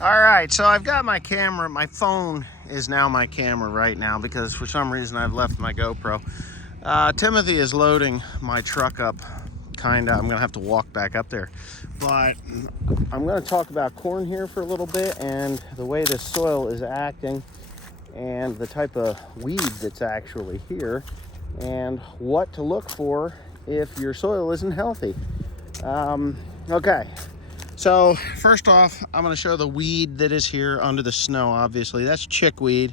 All right, so I've got my camera. My phone is now my camera right now because for some reason I've left my GoPro. Timothy is loading my truck up, kinda. I'm gonna have to walk back up there. But I'm gonna talk about corn here for a little bit and the way the soil is acting and the type of weed that's actually here and what to look for if your soil isn't healthy. Okay. So first off, I'm going to show the weed that is here under the snow, obviously. That's chickweed.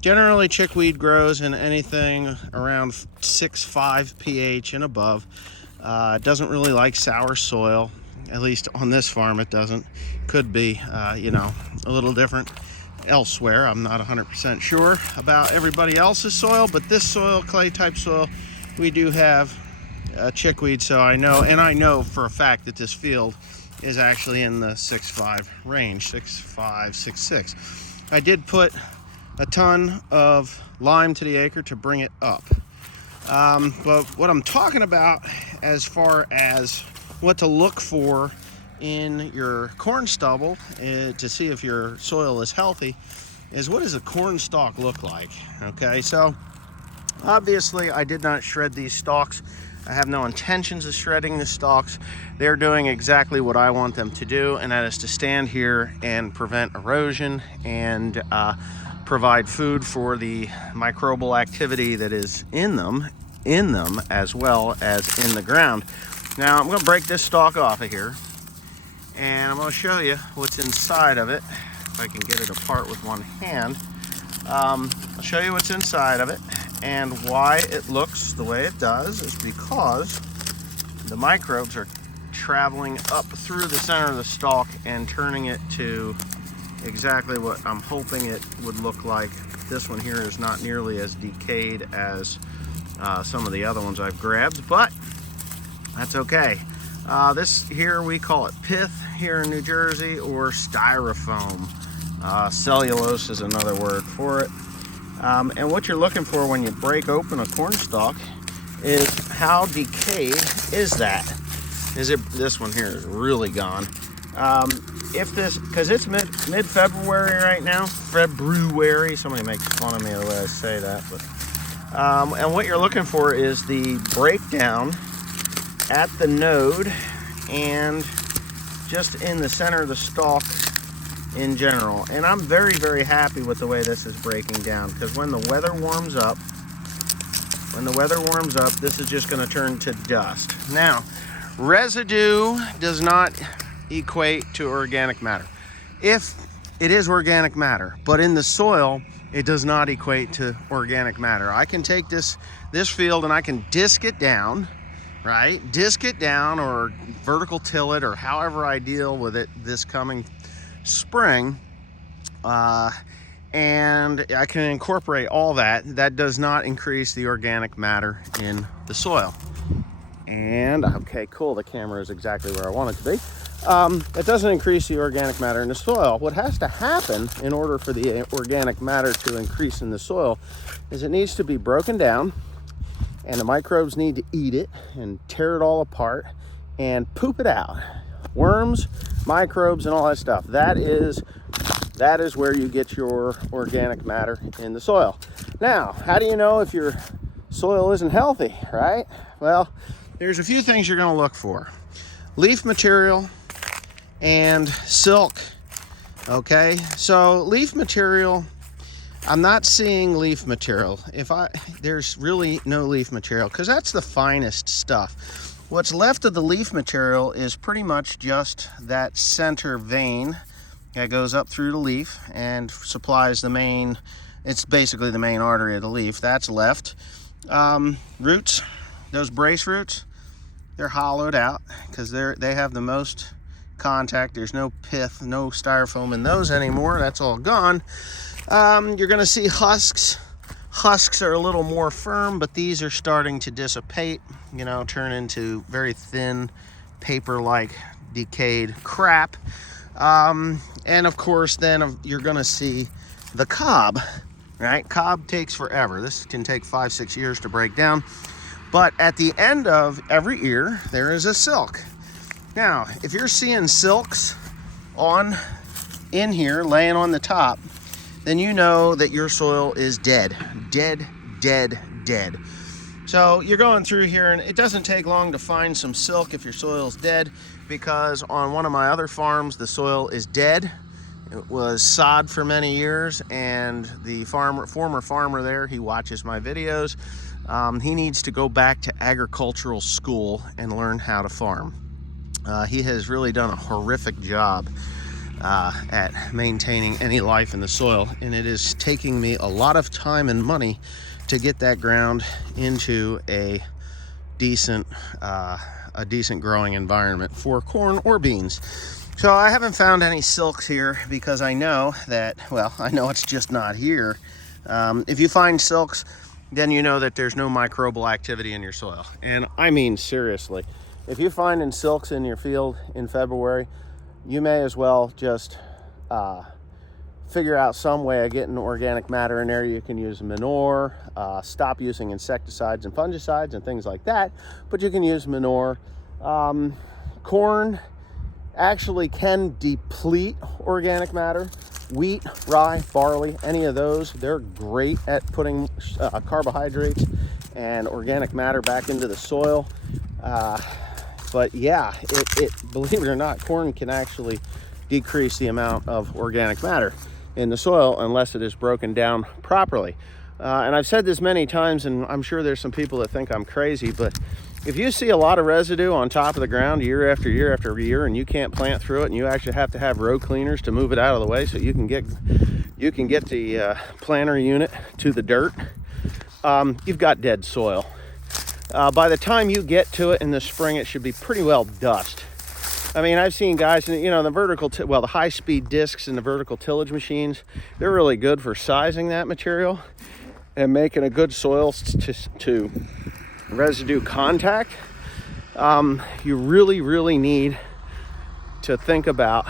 Generally, chickweed grows in anything around 6.5 pH and above. It doesn't really like sour soil. At least on this farm, it doesn't. Could be, a little different elsewhere. I'm not 100% sure about everybody else's soil, but this soil, clay type soil, we do have chickweed. So I know for a fact that this field is actually in the 6.5 range, 6.5, 6.6. I did put a ton of lime to the acre to bring it up. But what I'm talking about as far as what to look for in your corn stubble to see if your soil is healthy is what does a corn stalk look like? Okay, so obviously I did not shred these stalks. I have no intentions of shredding the stalks. They're doing exactly what I want them to do, and that is to stand here and prevent erosion and provide food for the microbial activity that is in them as well as in the ground. Now I'm going to break this stalk off of here, and I'm going to show you what's inside of it. If I can get it apart with one hand, I'll show you what's inside of it. And why it looks the way it does is because the microbes are traveling up through the center of the stalk and turning it to exactly what I'm hoping it would look like. This one here is not nearly as decayed as some of the other ones I've grabbed, but that's okay. This here, we call it pith here in New Jersey, or styrofoam. Cellulose is another word for it. And what you're looking for when you break open a corn stalk is how decayed is that? This one here is really gone. Because it's mid-February right now, February, somebody makes fun of me the way I say that, but, and what you're looking for is the breakdown at the node and just in the center of the stalk in general. And I'm very, very happy with the way this is breaking down, because when the weather warms up, this is just going to turn to dust. Now, residue does not equate to organic matter. If it is organic matter, but in the soil, it does not equate to organic matter. I can take this field and I can disc it down, right? Disc it down or vertical till it, or however I deal with it this coming spring, and I can incorporate all that. That does not increase the organic matter in the soil. And okay, cool, the camera is exactly where I want it to be. It doesn't increase the organic matter in the soil. What has to happen in order for the organic matter to increase in the soil is it needs to be broken down, and the microbes need to eat it and tear it all apart and poop it out. Worms, microbes, and all that stuff. That is where you get your organic matter in the soil. Now, how do you know if your soil isn't healthy, right? Well, there's a few things you're going to look for. Leaf material and silk. Okay, so leaf material, I'm not seeing leaf material. There's really no leaf material, because that's the finest stuff. What's left of the leaf material is pretty much just that center vein that goes up through the leaf and supplies the main, it's basically the main artery of the leaf. That's left. Roots, those brace roots, they're hollowed out because they have the most contact. There's no pith, no styrofoam in those anymore. That's all gone. You're going to see husks. Husks are a little more firm, but these are starting to dissipate, turn into very thin, paper-like, decayed crap. And of course, then you're going to see the cob, right? Cob takes forever. This can take 5-6 years to break down. But at the end of every ear, there is a silk. Now, if you're seeing silks on in here laying on the top, then you know that your soil is dead. Dead, dead, dead. So you're going through here, and it doesn't take long to find some silk if your soil's dead, because on one of my other farms, the soil is dead. It was sod for many years, and the former farmer there, he watches my videos. He needs to go back to agricultural school and learn how to farm. He has really done a horrific job at maintaining any life in the soil, and it is taking me a lot of time and money to get that ground into a decent growing environment for corn or beans. So I haven't found any silks here because I know that, well, I know it's just not here. If you find silks, then you know that there's no microbial activity in your soil. And I mean seriously, if you're finding silks in your field in February, you may as well just figure out some way of getting organic matter in there. You can use manure, stop using insecticides and fungicides and things like that, but you can use manure. Corn actually can deplete organic matter. Wheat, rye, barley, any of those, they're great at putting carbohydrates and organic matter back into the soil. But yeah, believe it or not, corn can actually decrease the amount of organic matter in the soil unless it is broken down properly. And I've said this many times, and I'm sure there's some people that think I'm crazy, but if you see a lot of residue on top of the ground year after year after year, and you can't plant through it, and you actually have to have row cleaners to move it out of the way so you can get the planter unit to the dirt, you've got dead soil. By the time you get to it in the spring, it should be pretty well dust. I mean, I've seen guys, you know, the high-speed discs and the vertical tillage machines, they're really good for sizing that material and making a good soil to residue contact. You really need to think about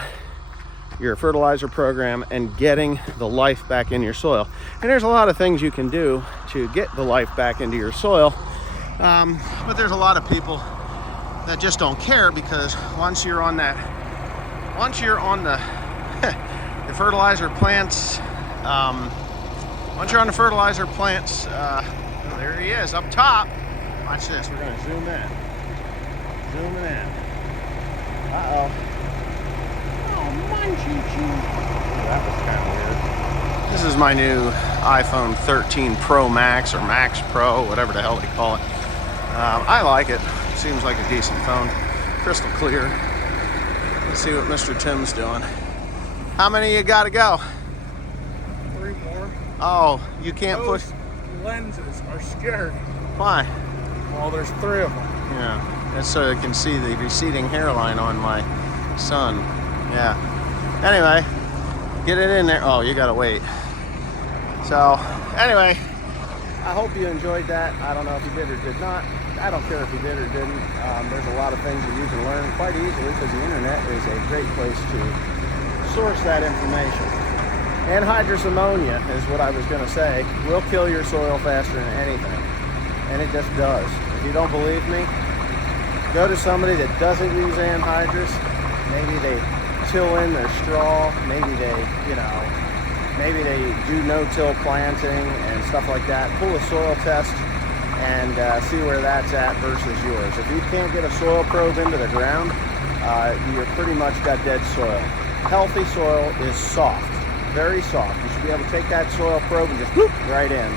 your fertilizer program and getting the life back in your soil. And there's a lot of things you can do to get the life back into your soil. But there's a lot of people that just don't care, because once you're on the the fertilizer plants, there he is up top. Watch this, we're gonna zooming in. Uh-oh. Oh, that was kind of weird. This is my new iPhone 13 Pro Max, or Max Pro, whatever the hell they call it. I like it. Seems like a decent phone. Crystal clear. Let's see what Mr. Tim's doing. How many you gotta go? 3 more. Oh, you can't push. Lenses are scared. Why? Well, there's 3 of them. Yeah, that's so you can see the receding hairline on my son. Yeah. Anyway, get it in there. Oh, you gotta wait. So, anyway, I hope you enjoyed that. I don't know if you did or did not. I don't care if you did or didn't. There's a lot of things that you can learn quite easily, because the internet is a great place to source that information. Anhydrous ammonia is what I was going to say. Will kill your soil faster than anything. And it just does. If you don't believe me, go to somebody that doesn't use anhydrous. Maybe they till in their straw. Maybe they do no-till planting and stuff like that. Pull a soil test and see where that's at versus yours. If you can't get a soil probe into the ground, you're pretty much got dead soil. Healthy soil is soft, very soft. You should be able to take that soil probe and just whoop right in.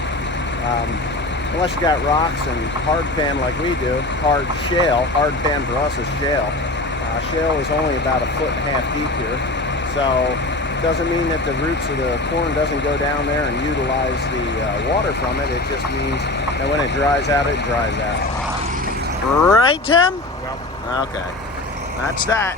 Unless you got rocks and hard pan like we do, hard shale. Hard pan for us is shale. Shale is only about 1.5 feet deep here, so it doesn't mean that the roots of the corn doesn't go down there and utilize the water from it. It just means that when it dries out, it dries out. Right, Tim? Yep. Okay, that's that.